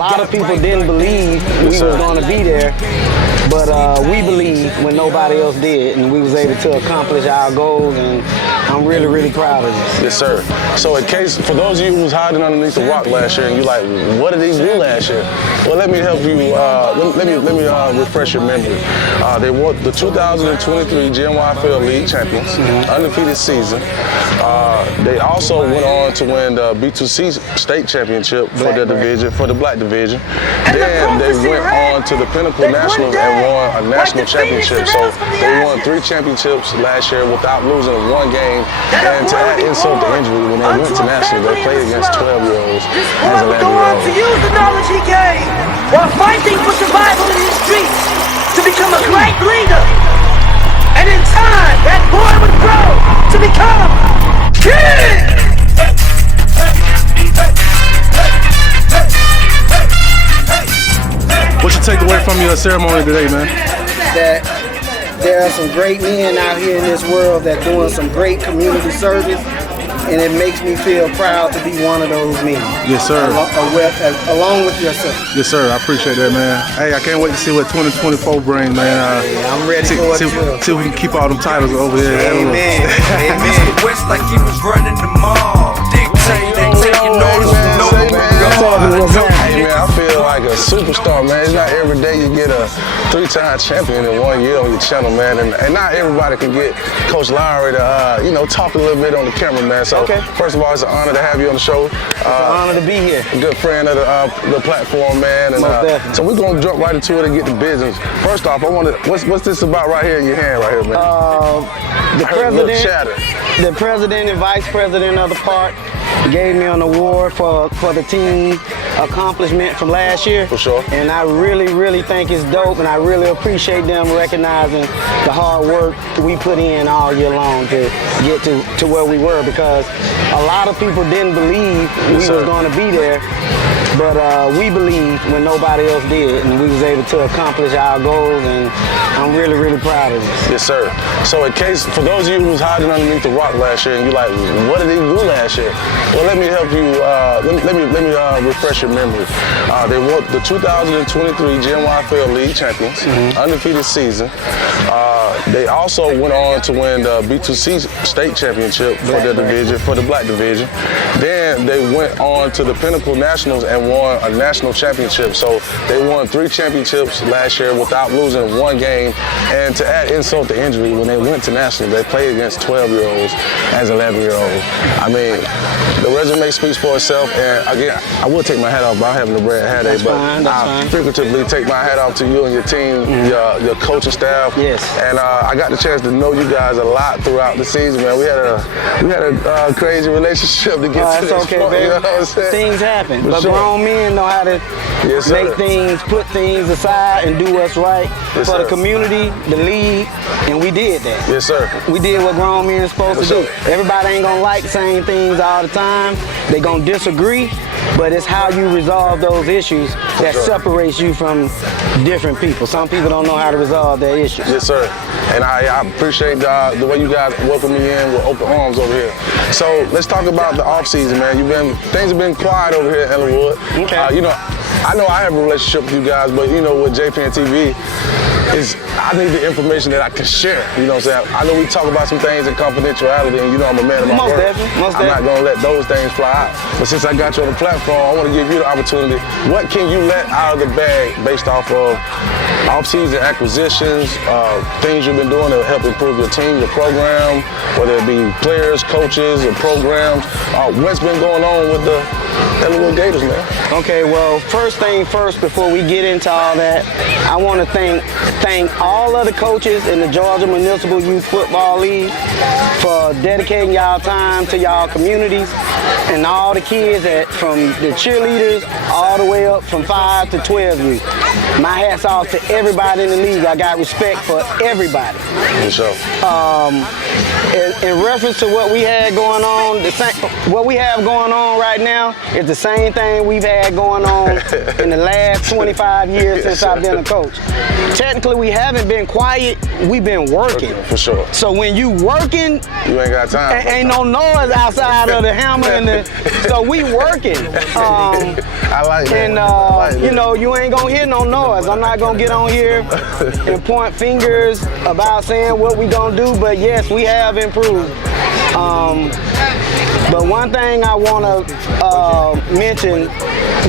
lot of people didn't believe we was going to be there, but we believed when nobody else did, and we was able to accomplish our goals, and I'm really, really proud of this. Yes, sir. So in case, for those of you who was hiding underneath the rock last year, and you're like, what did they do last year? Well, let me help you, let me refresh your memory. They won the 2023 GMYFL League champions, undefeated season. They also went on to win the B2C state championship for the division, for the black division. Then they went on to the Pinnacle Nationals and won a national championship. So they won 3 championships last year without losing one game. And to add insult to injury, when they went to national, they played against 12-year-olds as 11-year-olds. To use the knowledge he gained while fighting for survival in the streets to become a great leader. And in time, that boy would grow to become king! What you take away from your ceremony today, man? That there are some great men out here in this world that doing some great community service, and it makes me feel proud to be one of those men. Yes, sir. Along with yourself. Yes, sir. I appreciate that, man. Hey, I can't wait to see what 2024 brings, man. I'm ready for it, too. See if we can keep all them titles over here. Amen. Amen. Mr. West like he was running the mall. Dictate, they taking orders from no Hey man, I feel like a superstar, man. It's not every day you get a 3-time champion in 1 year on your channel, man. And not everybody can get Coach Lawery to, talk a little bit on the camera, man. So first of all, it's an honor to have you on the show. It's an honor to be here. A good friend of the platform, man. And so we're gonna jump right into it and get to business. First off, I want to, what's this about right here in your hand, right here, man? The president and vice president of the park gave me an award for the team accomplishment from last year. For sure. And I really, really think it's dope, and I really appreciate them recognizing the hard work we put in all year long to get to where we were, because a lot of people didn't believe we was going to be there. But we believed when nobody else did, and we was able to accomplish our goals, and I'm really, really proud of this. Yes, sir. So in case, for those of you who was hiding underneath the rock last year, and you're like, what did they do last year? Well, let me help you, let me refresh your memory. They won the 2023 GMYFL League champions, undefeated season. They also went on to win the B2C state championship for the division, for the black division. Then they went on to the Pinnacle Nationals and won a national championship. So they won 3 championships last year without losing one game. And to add insult to injury, when they went to national, they played against 12-year-olds as 11-year-olds. I mean, the resume speaks for itself. And again, I will take my hat off, but I'm having a red hat day. But I figuratively take my hat off to you and your team, your coaching staff. Yes. And I got the chance to know you guys a lot throughout the season, man. We had a crazy relationship to get to this point. Baby. You know what I'm saying? Things happen, but grown men know how to make things, put things aside, and do what's right for the community, the league, and we did that. Yes, sir. We did what grown men are supposed to do. Everybody ain't gonna like the same things all the time. They gonna disagree, but it's how you resolve those issues that separates you from different people. Some people don't know how to resolve their issues. Yes, sir. And I appreciate the way you guys welcome me in with open arms over here. So let's talk about the off season, man. Things have been quiet over here at Ellenwood. Okay. I know I have a relationship with you guys, but with JPN TV, I need the information that I can share. You know what I'm saying? I know we talk about some things in confidentiality, and I'm a man of my word. I'm not gonna let those things fly out. But since I got you on the platform, I want to give you the opportunity. What can you let out of the bag based off of off-season acquisitions, things you've been doing to help improve your team, your program, whether it be players, coaches, or programs? What's been going on with the Ellenwood Gators, man? Okay, well, first thing first, before we get into all that, I want to thank all of the coaches in the Georgia Municipal Youth Football League for dedicating y'all time to y'all communities, and all the kids from the cheerleaders all the way up from 5 to 12 youth. My hat's off to everybody in the league. I got respect for everybody. For sure. In reference to what we had going on, what we have going on right now is the same thing we've had going on in the last 25 years since I've been a coach. Technically, we haven't been quiet, we've been working. For sure. So when you working, you ain't got time. Ain't no noise outside of the hammer, so we working. I like that. And you know, you ain't gonna hear no noise. I'm not gonna get on here and point fingers about saying what we gonna do, but yes, we have improved. But one thing I wanna mention,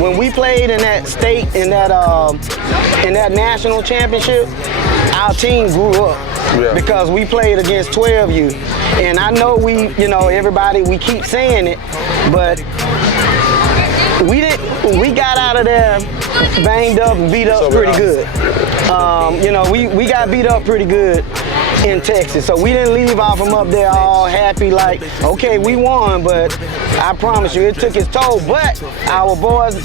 when we played in that state, in that national championship, our team grew up. Yeah. Because we played against 12u. And I know everybody, we keep saying it, but we got out of there banged up and beat up pretty good. We got beat up pretty good in Texas. So we didn't leave off from up there all happy like, okay, we won, but I promise you, it took its toll. But our boys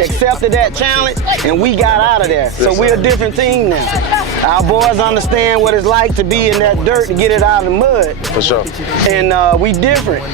accepted that challenge and we got out of there. So we're a different team now. Our boys understand what it's like to be in that dirt to get it out of the mud. For sure. And we different.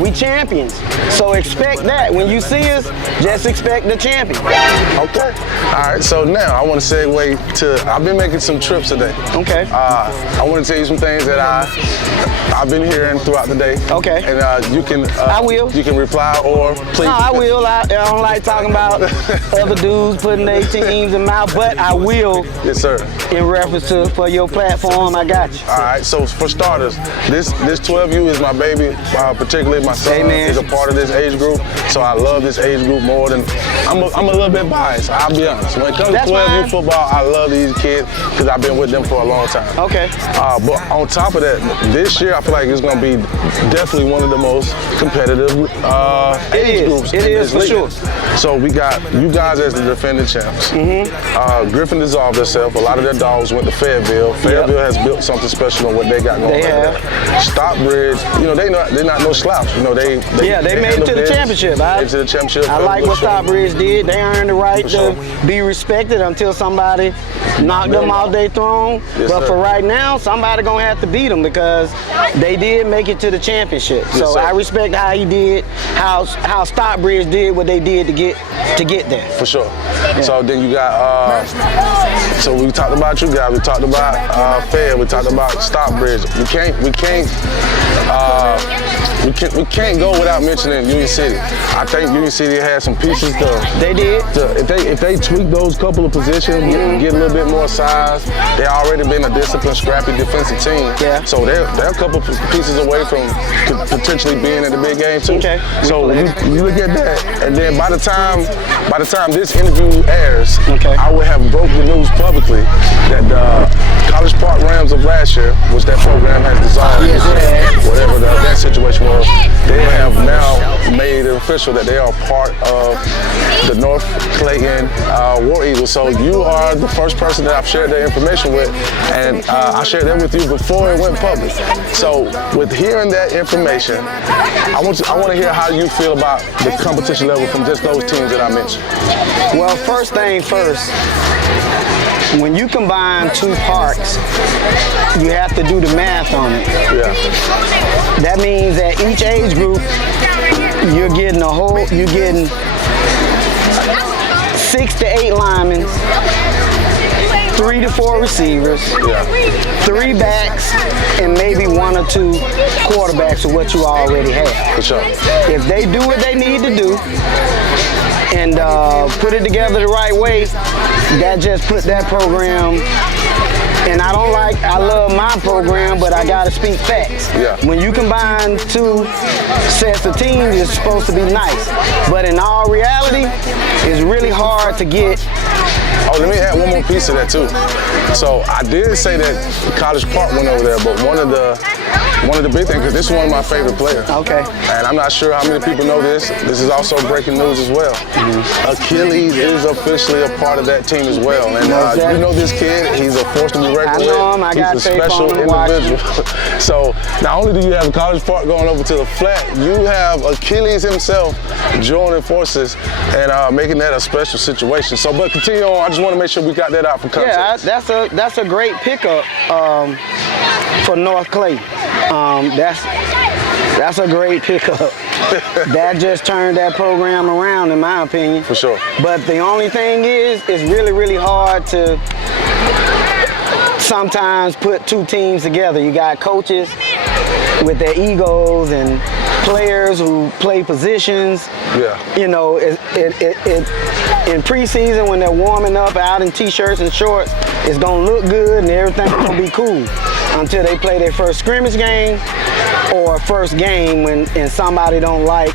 We champions. So expect that. When you see us, just expect the champion. Okay. All right, so now I want to segue to, I've been making some trips today. Okay. I want to tell you some things that I've been hearing throughout the day. Okay. And you can I will. You can reply or please. No, I will. I don't like talking about other dudes putting their teams in mouth, but I will. Yes, sir. In reference to for your platform, I got you. All right. So for starters, this 12u is my baby. Particularly my son is a part of this age group. So I love this age group more than I'm a little bit biased. I'll be honest. When it comes to 12u football, I love these kids because I've been with them for a long time. Okay. But on top of that, this year I feel like it's going to be definitely one of the most competitive age groups. It is for sure. So we got you guys as the defending champs. Griffin dissolved herself. A lot of their dogs went to Fayetteville. Fayetteville has built something special on what they got going on there. Stockbridge, they're not no slouch. They made it to the championship. I like what Stockbridge did. They earned the right to be respected until somebody knocked them off their throne. But for right now, somebody gonna have to beat them because they did make it to the championship. So I respect how he did, how Stockbridge did what they did to get there. For sure. Yeah. So then you got so we talked about you guys. We talked about Fed. We talked about Stockbridge. We can't go without mentioning Union City. I think Union City had some pieces They did. If they tweak those couple of positions, get a little bit more size, they already been a disciplined, scrappy defensive team. Yeah. So they're a couple pieces away from potentially being in the big game too. Okay. So you look at that, and then by the time this interview airs, I will have broke the news publicly that the College Park Rams of last year, which that program has dissolved, whatever that situation was, they have now made it official that they are part of the North Clayton War Eagles. So you are the first person that I've shared that information with, and I shared that with you before it went public. So with hearing that information, I want to hear how you feel about the competition level from just those teams that I mentioned. Well, first thing first, when you combine two parks, you have to do the math on it. Yeah. That means that each age group, you're getting 6 to 8 linemen, 3 to 4 receivers, 3 backs, and maybe 1 or 2 quarterbacks of what you already have. For sure. If they do what they need to do and put it together the right way, that just put that program. And I love my program, but I gotta speak facts. Yeah. When you combine 2 sets of teams, it's supposed to be nice. But in all reality, it's really hard to get. Oh, let me add one more piece of that too. So I did say that College Park went over there, but one of the big things, because this is one of my favorite players. Okay. And I'm not sure how many people know this. This is also breaking news as well. Achilles is officially a part of that team as well. And you know this kid, he's a force to be reckoned with. I know him. I got he's a special individual. So not only do you have College Park going over to the flat, you have Achilles himself joining forces and making that a special situation. So, but continue on. I just want to make sure we got that out for context. Yeah, that's a great pickup for North Clayton. That's a great pickup. That just turned that program around, in my opinion. For sure. But the only thing is, it's really, really hard to sometimes put 2 teams together. You got coaches with their egos and players who play positions. Yeah. in preseason when they're warming up out in t-shirts and shorts, it's gonna look good and everything's gonna be cool until they play their first scrimmage game or first game and somebody don't like,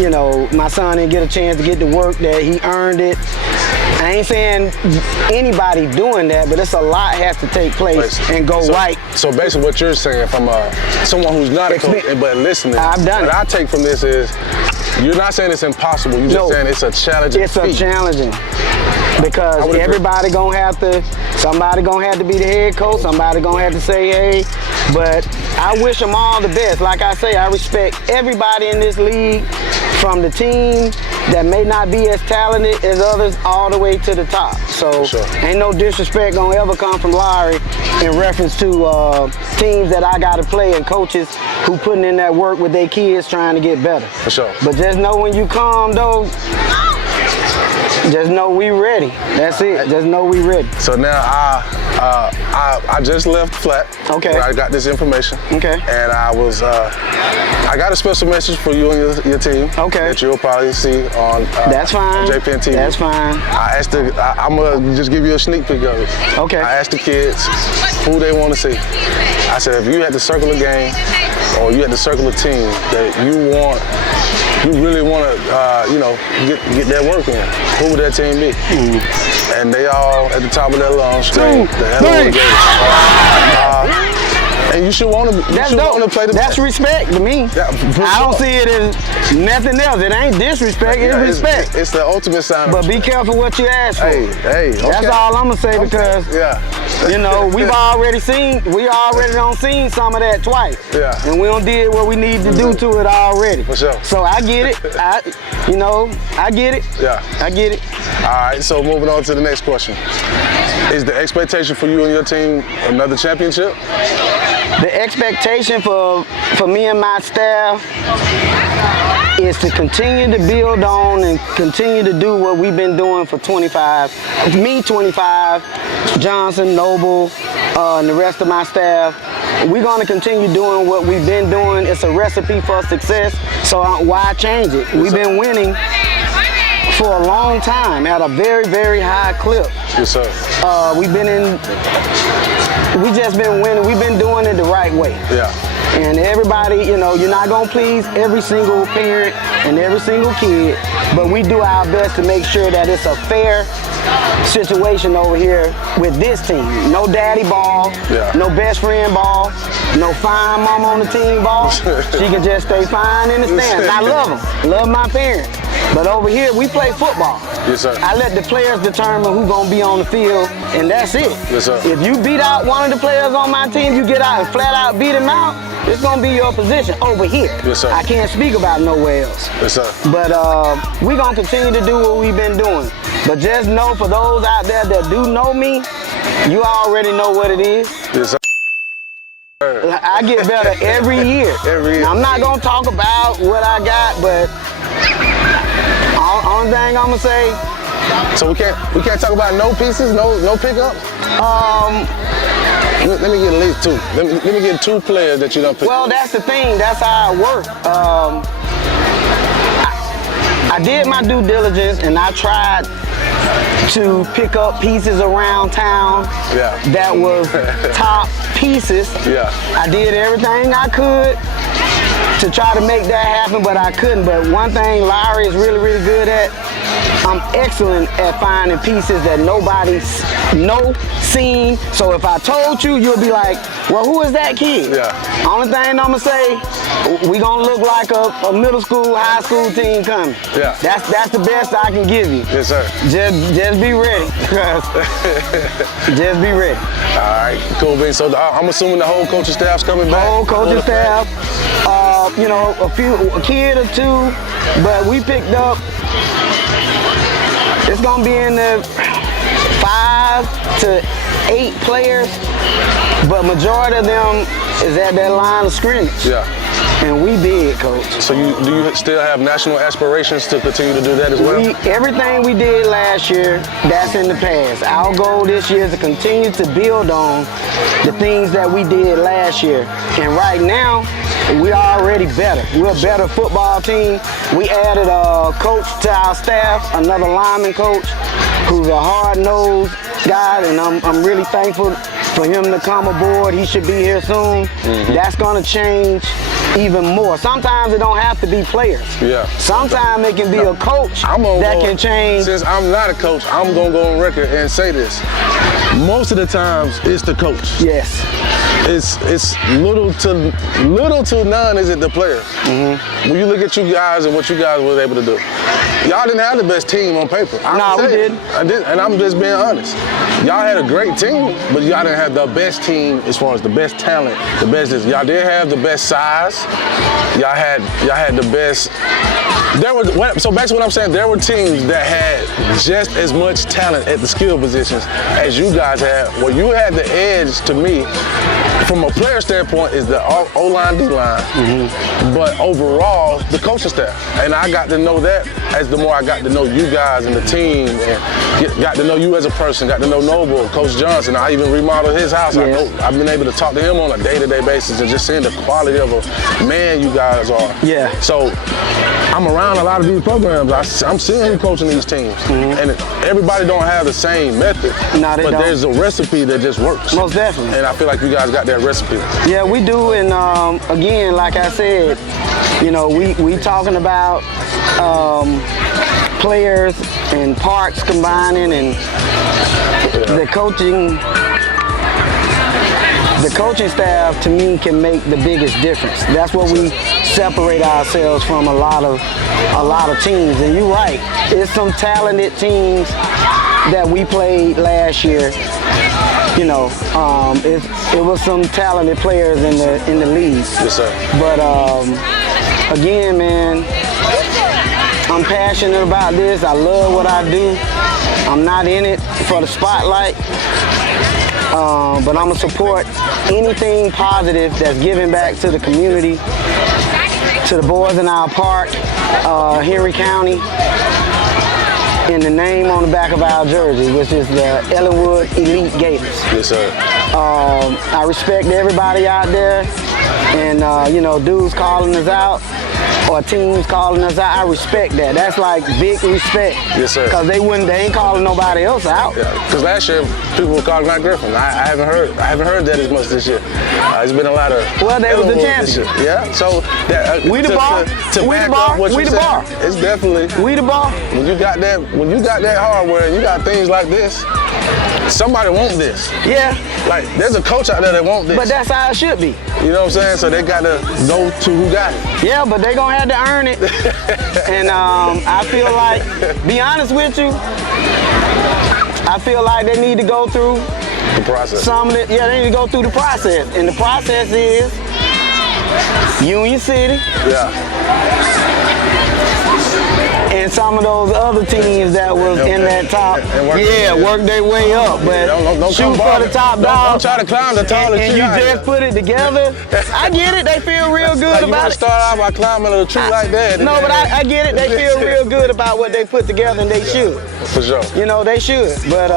you know, my son didn't get a chance to get the work that he earned it. I ain't saying anybody doing that, but it's a lot has to take place and go right. So basically what you're saying from someone who's not a coach but listening, I've done what I take from this is you're not saying it's impossible, you're just saying it's a challenging It's a challenging. Because everybody gonna have to, somebody gonna have to be the head coach, somebody gonna have to say, hey, but I wish them all the best. Like I say, I respect everybody in this league, from the team that may not be as talented as others all the way to the top. So ain't no disrespect gonna ever come from Lawery in reference to teams that I gotta play and coaches who putting in that work with their kids trying to get better. For sure. But just know when you come though, just know we ready. That's it. Just know we ready. So now I just left flat. Okay. Where I got this information. Okay. And I got a special message for you and your team. Okay. That you'll probably see on That's fine. JPN TV. That's fine. I asked I'm gonna just give you a sneak peek of it. Okay. I asked the kids who they want to see. I said, if you had to circle a game or you had to circle a team that you really want to, you know, get that work in, who would that team be? And they all at the top of their lungs scream, the Ellenwood Gators. And you should want to. That's dope. Play the That's respect to me. Yeah, I don't see it as nothing else. It ain't disrespect. It's respect. It's the ultimate sign. But be careful what you ask for. Hey, okay. That's all I'm gonna say because you know we already done seen some of that twice. Yeah. And we done did what we need to do to it already. For sure. So I get it. I get it. Yeah. I get it. All right. So moving on to the next question. Is the expectation for you and your team another championship? The expectation for me and my staff is to continue to build on and continue to do what we've been doing for 25, Johnson, Noble, and the rest of my staff. We're going to continue doing what we've been doing. It's a recipe for success, so why change it? We've been winning for a long time at a very, very high clip. Yes, sir. We just been winning. We've been doing it the right way. Yeah. And everybody, you know, you're not gonna please every single parent and every single kid, but we do our best to make sure that it's a fair situation over here with this team. No daddy ball, no best friend ball, no fine mama on the team ball. She can just stay fine in the stands. I love them, love my parents. But over here, we play football. Yes, sir. I let the players determine who's gonna be on the field, and that's it. Yes, sir. If you beat out one of the players on my team, you get out and flat out beat him out, it's gonna be your position over here. Yes, sir. I can't speak about nowhere else. Yes, sir. But we're gonna continue to do what we've been doing. But just know, for those out there that do know me, you already know what it is. Yes, sir. I get better every year. Every year. Now, I'm not gonna talk about what I got, but only thing I'm gonna say. So we can't talk about no pieces, no pickups. Let me get at least two. Let me get two players that you don't pick. Well, that's the thing. That's how it works. I did my due diligence and I tried to pick up pieces around town that was top pieces. Yeah. I did everything I could to try to make that happen, but I couldn't. But one thing Lawery is really, really good at, I'm excellent at finding pieces that nobody's seen. So if I told you, you'll be like, well, who is that kid? Yeah. Only thing I'm gonna say, we gonna look like a middle school, high school team coming. Yeah. That's the best I can give you. Yes, sir. Just be ready. Just be ready. All right, cool, Ben. So I'm assuming the whole coaching staff's coming back? Whole coaching staff. You know, a kid or two, but we picked up, it's gonna be in the 5 to 8 players, but majority of them is at that line of scrimmage. Yeah. And we big, Coach. So do you still have national aspirations to continue to do that as well? Everything we did last year, that's in the past. Our goal this year is to continue to build on the things that we did last year. And right now, we are already better. We're a better football team. We added a coach to our staff, another lineman coach, who's a hard-nosed guy, and I'm really thankful for him to come aboard. He should be here soon. That's gonna change even more. Sometimes it don't have to be players. Yeah. Sometimes it can be a coach that can change. Since I'm not a coach, I'm gonna go on record and say this. Most of the times, it's the coach. Yes. It's little to none is it the player. When you look at you guys and what you guys were able to do, y'all didn't have the best team on paper. No, we didn't. I did, and I'm just being honest. Y'all had a great team, but y'all didn't have the best team as far as the best talent, the best. Y'all did have the best size. Y'all had the best. So back to what I'm saying, there were teams that had just as much talent at the skill positions as you guys had. Where you had the edge, to me, from a player standpoint, is the O-line, D-line, but overall, the coaching staff. And I got to know that as the more I got to know you guys and the team, and got to know you as a person, got to know Noble, Coach Johnson. I even remodeled his house. Yes. I've been able to talk to him on a day-to-day basis and just seeing the quality of a man you guys are. Yeah. So I'm around a lot of these programs. I'm seeing you coaching these teams, and everybody don't have the same method. No, they but don't. There's a recipe that just works. Most definitely. And I feel like you guys got that recipe. Yeah, we do, and again, like I said, you know, we talking about players and parts combining, and the coaching staff, to me, can make the biggest difference. That's what we separate ourselves from a lot of teams. And you're right, it's some talented teams that we played last year. You know, it was some talented players in the league. Yes, sir. But again, man, I'm passionate about this. I love what I do. I'm not in it for the spotlight, but I'm gonna support anything positive that's giving back to the community, to the boys in our park, Henry County, and the name on the back of our jersey, which is the Ellenwood Elite Gators. Yes, sir. I respect everybody out there, and you know, dudes calling us out or teams calling us out. I respect that. That's like big respect. Yes, sir. Because they ain't calling nobody else out. Yeah. Because last year people were calling Matt Griffin. I haven't heard that as much this year. It's been a lot of. Well, they was the champion. Yeah. So that, we the bar. We the bar. It's definitely. We the bar. When you got that hardware and you got things like this, somebody want this. Yeah. Like, there's a coach out there that want this. But that's how it should be. You know what I'm saying? So they got to go to who got it. Yeah, but they gonna have to earn it. And I feel like, be honest with you, I feel like they need to go through the process. They need to go through the process. And the process is Union City. Yeah. And some of those other teams that was in that top, work their way up. But don't shoot for the top dog. Don't try to climb the tallest tree. And you just put it together. I get it. They feel real good like about you it. Start out by climbing a tree like that. No, but I get it. They feel real good about what they put together, and they should. For sure. You know, they should. But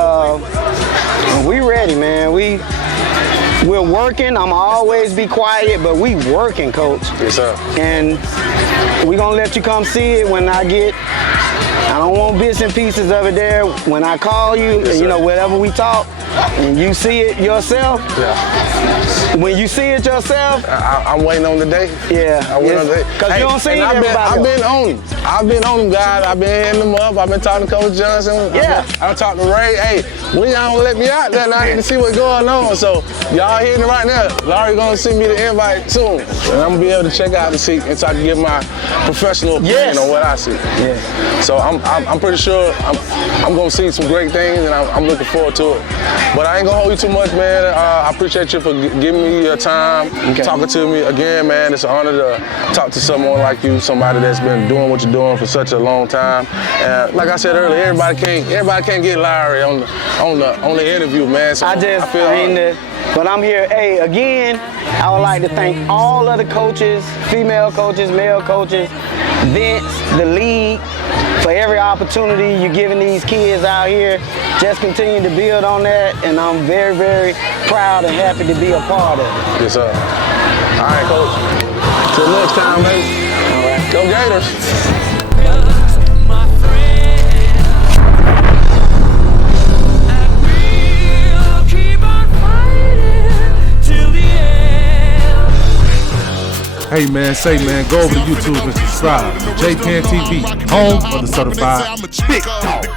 we ready, man. We're working. I'm always be quiet, but we working, Coach. Yes, sir. And we gonna let you come see it when I don't want bits and pieces of it there. When I call you, yes, you know, whatever we talk, and you see it yourself. Yeah. When you see it yourself, I'm waiting on the day. Yeah. I'm waiting on the day. Because you don't see everybody. I've been on them. I've been on them, guys. I've been hitting them up. I've been talking to Coach Johnson. Yeah. I talked to Ray. Hey, when y'all gonna let me out there, I need to see what's going on. So y'all hearing it right now. Lawery gonna send me the invite soon, and I'm gonna be able to check out the seat and so I can give my professional opinion on what I see. Yeah. So I'm pretty sure I'm gonna see some great things, and I'm looking forward to it. But I ain't gonna hold you too much, man. I appreciate you for giving me your time, talking to me again, man. It's an honor to talk to someone like you, somebody that's been doing what you're doing for such a long time. And like I said earlier, everybody can't get Lawery on the interview, man. So but I'm here. Hey, again, I would like to thank all of the coaches, female coaches, male coaches, Vince, the league, for every opportunity you're giving these kids out here. Just continue to build on that, and I'm very, very proud and happy to be a part of it. Yes, sir. All right, Coach. Till next time, baby. All right. Go Gators. Hey man, say man, go over to YouTube and subscribe to JPN TV, home of the certified big dog.